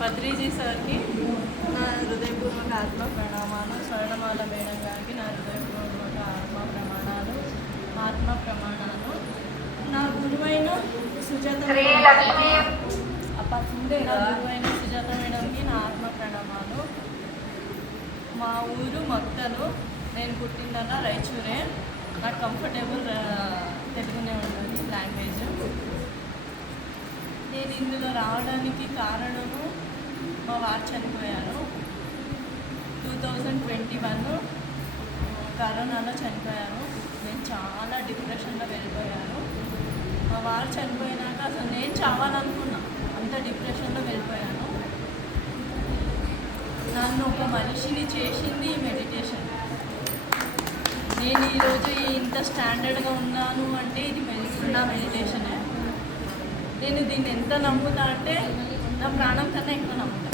పత్రిజీ సార్కి నా హృదయపూర్వక ఆత్మ ప్రణామాలు. స్వర్ణమాల మేడం గారికి నా హృదయపూర్వక ఆత్మ ప్రమాణాలు. నా గురువైన సుజాత మేడంకి నా ఆత్మ ప్రణామాలు. మా ఊరు మక్తలు, నేను పుట్టిందల్లా రాయచూరే. నాకు కంఫర్టబుల్ తెలుగునే ఉంటుంది లాంగ్వేజ్. నేను ఇందులో రావడానికి కారణము మా వారు చనిపోయాను. 2021 కరోనాలో చనిపోయాను. నేను చాలా డిప్రెషన్లో వెళ్ళిపోయాను. మా వారు చనిపోయినాక అసలు నేను చావాలనుకున్నా, అంత డిప్రెషన్లో వెళ్ళిపోయాను. నన్ను ఒక మనిషిని చేసింది ఈ మెడిటేషన్. నేను ఈరోజు ఇంత స్టాండర్డ్గా ఉన్నాను అంటే ఇది నా మెడిటేషనే. నేను దీన్ని ఎంత నమ్ముతా అంటే నా ప్రాణం కన్నా ఎక్కువ నమ్ముతా.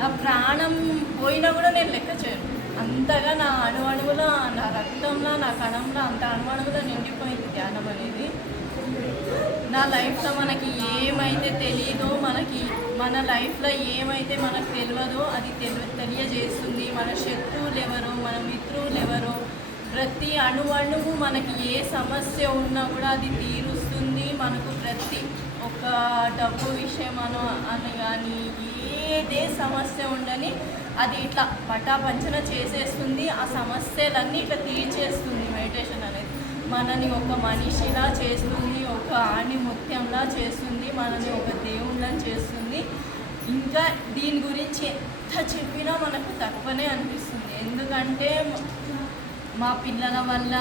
నా ప్రాణం పోయినా కూడా నేను లెక్క చేయను. అంతగా నా అణువణువులో, నా రక్తంలో, నా కణంలో అంత అణువణువులో నిండిపోయింది ధ్యానం అనేది. నా లైఫ్లో మనకి ఏమైతే తెలియదో, మన లైఫ్లో ఏమైతే మనకు తెలియదో అది తెలియజేస్తుంది. మన శత్రువులు ఎవరో, మన మిత్రువులు ఎవరో, ప్రతి అణువణువు మనకి ఏ సమస్య ఉన్నా కూడా అది తీరుస్తుంది. మనకు ప్రతి ఒక డబ్బు విషయం అని కానీ ఏదే సమస్య ఉండని అది ఇట్లా పటాపంచన చేసేస్తుంది. ఆ సమస్యలన్నీ ఇట్లా తీర్చేస్తుంది. మెడిటేషన్ అనేది మనని ఒక మనిషిలా చేస్తుంది, ఒక ఆణిముత్యంలా చేస్తుంది, మనని ఒక దేవుళ్ళని చేస్తుంది. ఇంకా దీని గురించి ఎంత చెప్పినా మనకు తక్కువనే అనిపిస్తుంది. ఎందుకంటే మా పిల్లల వల్ల,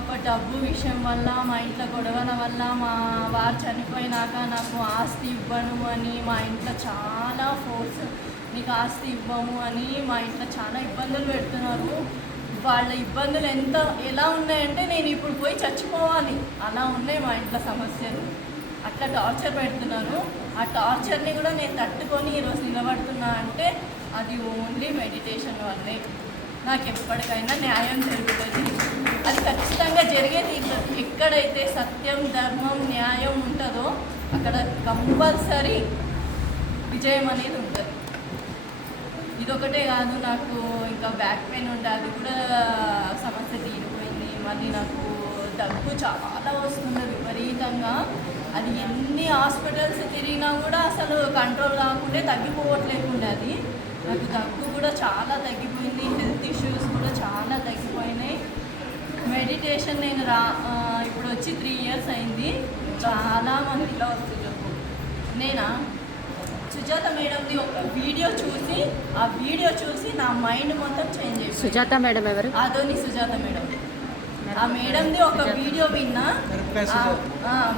ఒక డబ్బు విషయం వల్ల, మా ఇంట్లో గొడవల వల్ల, మా వారు చనిపోయినాక నాకు ఆస్తి ఇవ్వను అని మా ఇంట్లో చాలా ఫోర్స్, నీకు ఆస్తి ఇవ్వము అని మా ఇంట్లో చాలా ఇబ్బందులు పెడుతున్నారు. వాళ్ళ ఇబ్బందులు ఎలా ఉన్నాయంటే నేను ఇప్పుడు పోయి చచ్చిపోవాలి అలా ఉన్నాయి మా ఇంట్లో సమస్యలు. అట్లా టార్చర్ పెడుతున్నారు. ఆ టార్చర్ని కూడా నేను తట్టుకొని ఈరోజు నిలబడుతున్నా అంటే అది ఓన్లీ మెడిటేషన్ వల్లే. నాకు ఎప్పటికైనా న్యాయం జరుగుతుంది. అది ఖచ్చితంగా జరిగేది. ఎక్కడైతే సత్యం, ధర్మం, న్యాయం ఉంటుందో అక్కడ కంపల్సరీ విజయం అనేది ఉంటుంది. ఇదొకటే కాదు, నాకు ఇంకా బ్యాక్ పెయిన్ ఉంటే అది కూడా సమస్య తీరిపోయింది. మళ్ళీ నాకు దగ్గు చాలా వస్తుంది విపరీతంగా. అది ఎన్ని హాస్పిటల్స్ తిరిగినా కూడా అసలు కంట్రోల్ కాకుండా తగ్గిపోవట్లేకుండా అది. నాకు దగ్గు కూడా చాలా తగ్గిపోయింది. హెల్త్ ఇష్యూస్ కూడా చాలా తగ్గిపోయినాయి. మెడిటేషన్ నేను ఇప్పుడు వచ్చి 3 years అయింది. చాలామందిలో వస్తుంది. నేనా సుజాత మేడంది ఒక వీడియో చూసి, ఆ వీడియో చూసి నా మైండ్ మొత్తం చేంజ్ అయింది. సుజాత మేడం ఎవరు? ఆదోని సుజాత మేడం. ఆ మేడంది ఒక వీడియో విన్నా,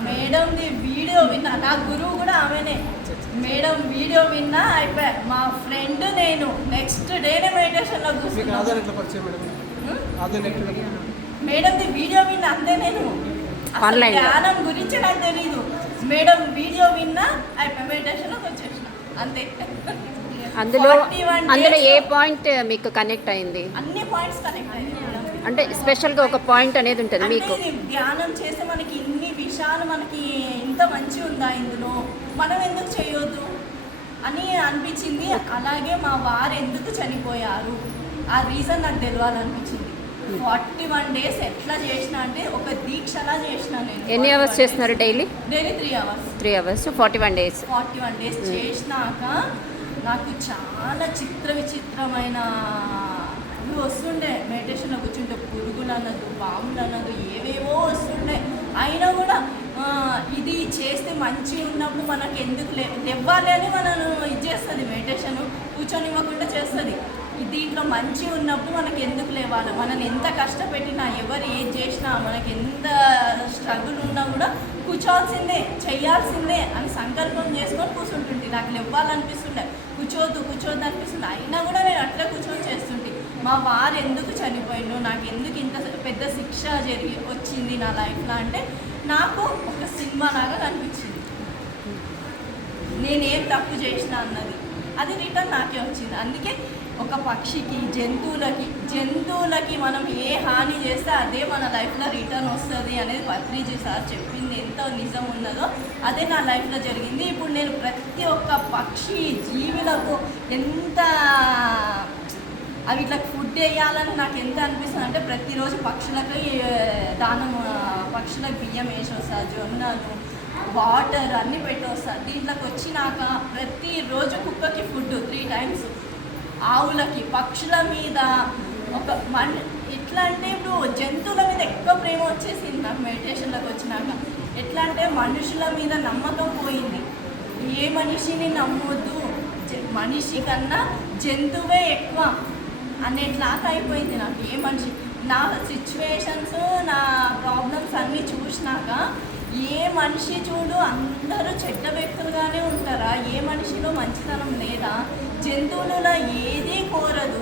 మేడంది వీడియో విన్నా. నా గురువు కూడా ఆమెనే. మేడం వీడియో విన్నా అయిపోయా. మా ఫ్రెండ్ నేను నెక్స్ట్ డేనే మెడిటేషన్లో కూర్చున్నా. మేడంది వీడియో విన్నా అంతే. నేను ధ్యానం గురించి నాకు తెలీదు. మేడం వీడియో విన్నా అయిపోయి మెడిటేషన్లోకి వచ్చేసిన అంతే. అందులో ఏ పాయింట్ మీకు కనెక్ట్ అయింది? అన్ని పాయింట్స్ కనెక్ట్ అయ్యాయి. అంటే స్పెషల్గా ఒక పాయింట్ అనేది ఉంటుంది మీకు. ధ్యానం చేస్తే మనకి ఇన్ని విషయాలు, మనకి ఇంత మంచి ఉందా ఇందులో, మనం ఎందుకు చేయొద్దు అని అనిపించింది. అలాగే మా వారు ఎందుకు చనిపోయారు ఆ రీజన్ నాకు తెలియాలనిపించింది. 41 days ఎట్లా చేసిన అంటే ఒక దీక్షలా చేసిన. నేను ఎన్ని అవర్స్ చేస్తున్నారు డైలీ? 3 hours 41 days చేసినాక నాకు చాలా విచిత్రమైన వస్తుండే. మెడిటేషన్లో కూర్చుంటే పురుగులు అన్నది, పాములు అన్నది, ఏవేవో వస్తుండే. అయినా కూడా ఇది చేస్తే మంచి ఉన్నప్పుడు మనకు ఎందుకు తెవ్వాలి అని మనను ఇది చేస్తుంది. మెడిటేషన్ కూర్చొనివ్వకుండా చేస్తుంది. దీంట్లో మంచి ఉన్నప్పుడు మనకు ఎందుకు లేవాలి, మనల్ని ఎంత కష్టపెట్టినా, ఎవరు ఏది చేసినా, మనకి ఎంత స్ట్రగుల్ ఉన్నా కూడా కూర్చోవాల్సిందే, చెయ్యాల్సిందే అని సంకల్పం చేసుకొని కూర్చుంటుంది. నాకు లేవ్వాలనిపిస్తుండే, కూర్చోవద్దు అనిపిస్తుంది. అయినా కూడా నేను అట్లా కూర్చొని చేస్తుంటే మా వారు ఎందుకు చనిపోయిండు, నాకు ఎందుకు ఇంత పెద్ద శిక్ష వచ్చింది నా లైఫ్లో అంటే నాకు ఒక సినిమా లాగా కనిపించింది. నేనేం తప్పు చేసిన అన్నది అది రిటర్న్ నాకే వచ్చింది. అందుకే ఒక పక్షికి జంతువులకి మనం ఏ హాని చేస్తే అదే మన లైఫ్లో రిటర్న్ వస్తుంది అనేది పత్రిజీ సార్ చెప్పింది ఎంత నిజం ఉన్నదో అదే నా లైఫ్లో జరిగింది. ఇప్పుడు నేను ప్రతి ఒక్క పక్షి జీవులకు ఎంత అవి ఇట్లా ఫుడ్ వేయాలని నాకు ఎంత అనిపిస్తుంది అంటే ప్రతిరోజు పక్షులకు దానం పక్షులకు బియ్యం వేసి వస్తా, జొన్నలు, వాటర్ అన్నీ పెట్టి వస్తా. దీంట్లోకి వచ్చినాక ప్రతిరోజు కుక్కకి ఫుడ్ 3 times, ఆవులకి, పక్షుల మీద ఒక ఎట్లా అంటే ఇప్పుడు జంతువుల మీద ఎక్కువ ప్రేమ వచ్చేసింది నాకు మెడిటేషన్లోకి వచ్చినాక. ఎట్లా అంటే మనుషుల మీద నమ్మకం పోయింది. ఏ మనిషిని నమ్మొద్దు, మనిషి కన్నా జంతువే ఎక్కువ అనేట్లాగా అయిపోయింది నాకు. ఏ మనిషి నా సిచ్యువేషన్స్, నా ప్రాబ్లమ్స్ అన్నీ చూసినాక ఏ మనిషి చూడు అందరూ చెడ్డ వ్యక్తులుగానే ఉంటారా? ఏ మనిషిలో మంచితనం లేదా? జంతువులలో ఏదీ కోరదు.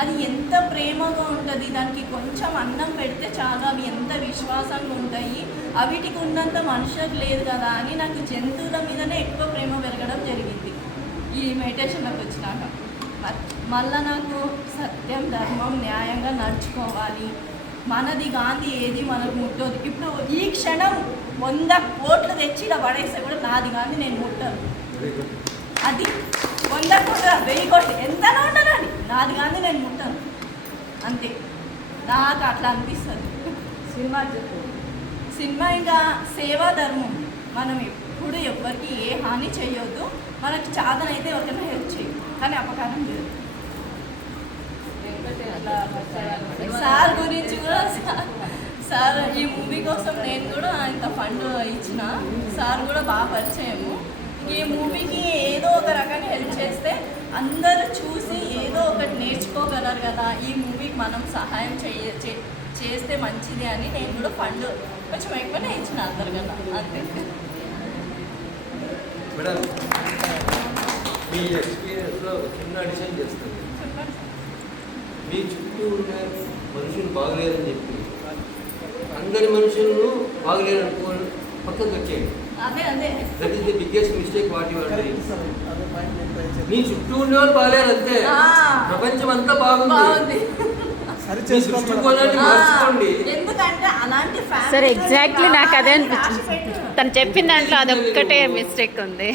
అది ఎంత ప్రేమగా ఉంటుంది. దానికి కొంచెం అన్నం పెడితే చాలు అవి ఎంత విశ్వాసంగా ఉంటాయి. అవిటికి ఉన్నంత మనుషులకు లేదు కదా అని నాకు జంతువుల మీదనే ఎక్కువ ప్రేమ పెరగడం జరిగింది ఈ మెడిటేషన్లోకి వచ్చినాక. మళ్ళీ నాకు సత్యం, ధర్మం, న్యాయంగా నడుచుకోవాలి. మనది గాంధీ ఏది మనకు ముట్టదు. ఇప్పుడు ఈ క్షణం 100 కోట్లు తెచ్చి ఇలా పడేస్తే కూడా నాది గాంధీ నేను ముట్టను. అది 100 కోట్లు 1000 కోట్లు ఎంతనో ఉండదండి, నాది గాంధీ నేను ముట్టను. అంతే నాకు అట్లా అనిపిస్తుంది. సినిమా ఇంకా సేవా ధర్మం. మనం ఎప్పుడు ఎవరికి ఏ హాని చేయొద్దు. మనకి చాదనైతే ఎవరికైనా హెల్ప్ చేయదు, కానీ అపకారం లేదు. సార్ గురించి కూడా సార్ ఈ మూవీ కోసం నేను కూడా ఇంత ఫండ్ ఇచ్చిన. సార్ కూడా బాగా పరిచయము. ఈ మూవీకి ఏదో ఒక రకంగా హెల్ప్ చేస్తే అందరూ చూసి ఏదో ఒకటి నేర్చుకోగలరు కదా, ఈ మూవీకి మనం సహాయం చేస్తే మంచిది అని నేను కూడా ఫండ్ కొంచెం ఎక్కువనే ఇచ్చిన అందరికన్నా. అంతే మేడం, మీ ఎక్స్పీరియన్స్లో చిన్న అడిషన్ చేస్తుంది. మీ చుట్టూ ఉన్న మనుషులు బాగలేరని చెప్పి అందరి మనుషులను బాగలేరు అనుకోని పక్కకు వచ్చేయండి. That is the biggest mistake what you are doing. మీ చుట్టూ ఉండేవాళ్ళు బాగలేరు అంతే, ప్రపంచం అంతా బాగుంది. సరే, ఎగ్జాక్ట్లీ నాకు అదే అనిపించింది. తను చెప్పిన దాంట్లో అదొక్కటే మిస్టేక్ ఉంది.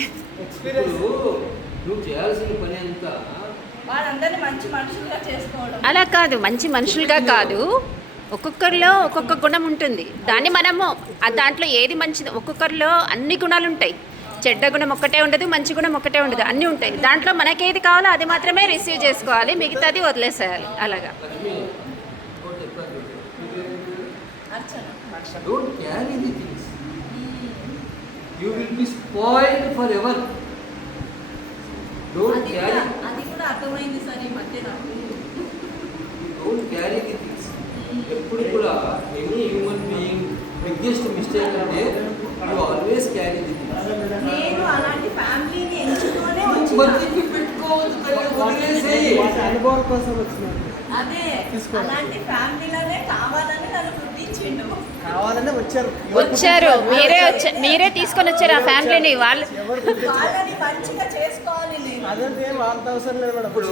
నువ్వు చేయాల్సిన పని అంతా అలా కాదు, మంచి మనుషులుగా కాదు. ఒక్కొక్కరిలో ఒక్కొక్క గుణం ఉంటుంది. దాన్ని మనము దాంట్లో ఏది మంచిది, ఒక్కొక్కరిలో అన్ని గుణాలు ఉంటాయి. చెడ్డ గుణం ఒక్కటే ఉండదు, మంచి గుణం ఒక్కటే ఉండదు, అన్నీ ఉంటాయి. దాంట్లో మనకేది కావాలో అది మాత్రమే రిసీవ్ చేసుకోవాలి, మిగతాది వదిలేసేయాలి. అలాగా don't carry the things. You will be spoiled forever. Don't carry. అది కూడా అర్థమైంది సార్ ఈ మధ్య నాకు. Don't carry the things. ఎప్పుడు కూడా any human being biggest mistake అంటే you always carry the things. నేను అలాంటి ఫ్యామిలీని ఎంచుకోనే బతికి పెట్టుకోవచ్చు, అనుభవం కోసం వచ్చినారు. అదే అలాంటి ఫ్యామిలీలోనే కావాలని నన్ను గుర్తించిండు. కావాలనే వచ్చారు. మీరే తీసుకొని వచ్చారు ఆ ఫ్యామిలీని. వాళ్ళని మంచిగా చేసుకోవాలి. నేను అదంటే వాళ్ళ అవసరం లేదు మేడం. ఇప్పుడు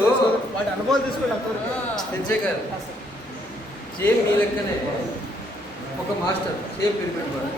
వాటి అనుభవం చంద్రశేఖర్ సేమ్ మీ లెక్కనే ఒక మాస్టర్, సేమ్ పిరమిడ్ వాడు.